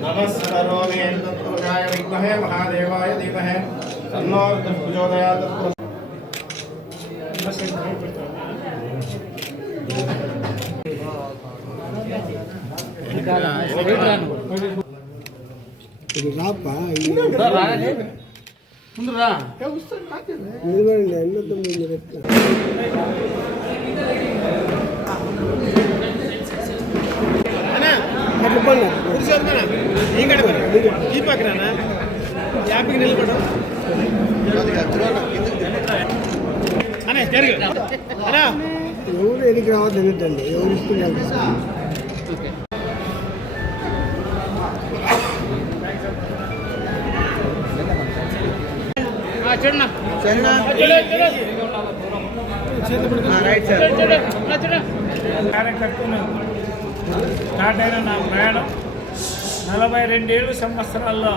नमस्कार महादेवाय दीपहे तन्नोजोदया ఇది రాపా ముందు రా నిలబడండి ఎన్నో తొమ్మిది మీరు ఎట్లా అట్లా పండి ఈ పక్కన యాపికి నిలబడం అనే జరుగు అనా ఎవరు ఎదిగి రావద్దు అన్నట్టండి ఎవరు ఇస్తున్నారు? స్టార్ట్ అయిన నా ప్రయాణం. నలభై రెండేళ్ళు సంవత్సరాల్లో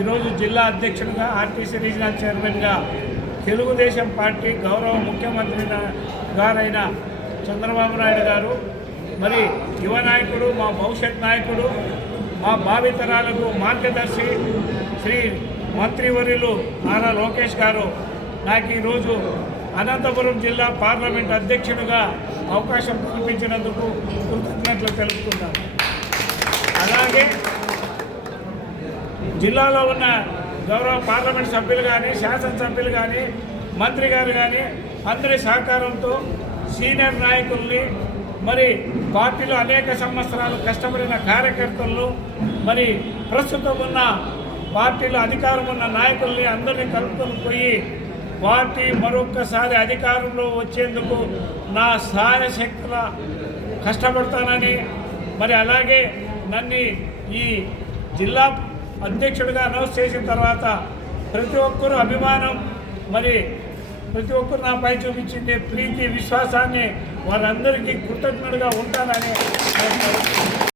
ఈరోజు జిల్లా అధ్యక్షుడిగా ఆర్టీసీ రీజనల్ చైర్మన్గా తెలుగుదేశం పార్టీ గౌరవ ముఖ్యమంత్రి గారైన చంద్రబాబు నాయుడు గారు మరి యువ నాయకుడు మా భవిష్యత్ నాయకుడు మా భావితరాలకు మార్గదర్శి శ్రీ మంత్రివర్యులు నారా లోకేష్ గారు నాకు ఈరోజు అనంతపురం జిల్లా పార్లమెంట్ అధ్యక్షుడిగా అవకాశం కల్పించినందుకు కృతజ్ఞతలు తెలుపుతున్నాను అలాగే జిల్లాలో ఉన్న గౌరవ పార్లమెంట్ సభ్యులు కానీ శాసనసభ్యులు కానీ మంత్రి గారు కానీ అందరి సహకారంతో సీనియర్ నాయకుల్ని మరి పార్టీలో అనేక సంవత్సరాలు కష్టపడిన కార్యకర్తలను మరి ప్రస్తుతం ఉన్న పార్టీలో అధికారం ఉన్న నాయకుల్ని అందరినీ కలుపుకొని పోయి పార్టీ మరొక్కసారి అధికారంలో వచ్చేందుకు నా సాయశక్తుల కష్టపడతానని మరి అలాగే నన్ను ఈ జిల్లా అధ్యక్షుడిగా అనౌన్స్ చేసిన తర్వాత ప్రతి ఒక్కరూ అభిమానం మరి ప్రతి ఒక్కరు నాపై చూపించింది ప్రీతి విశ్వాసాన్ని వారందరికీ కృతజ్ఞుడిగా ఉంటానని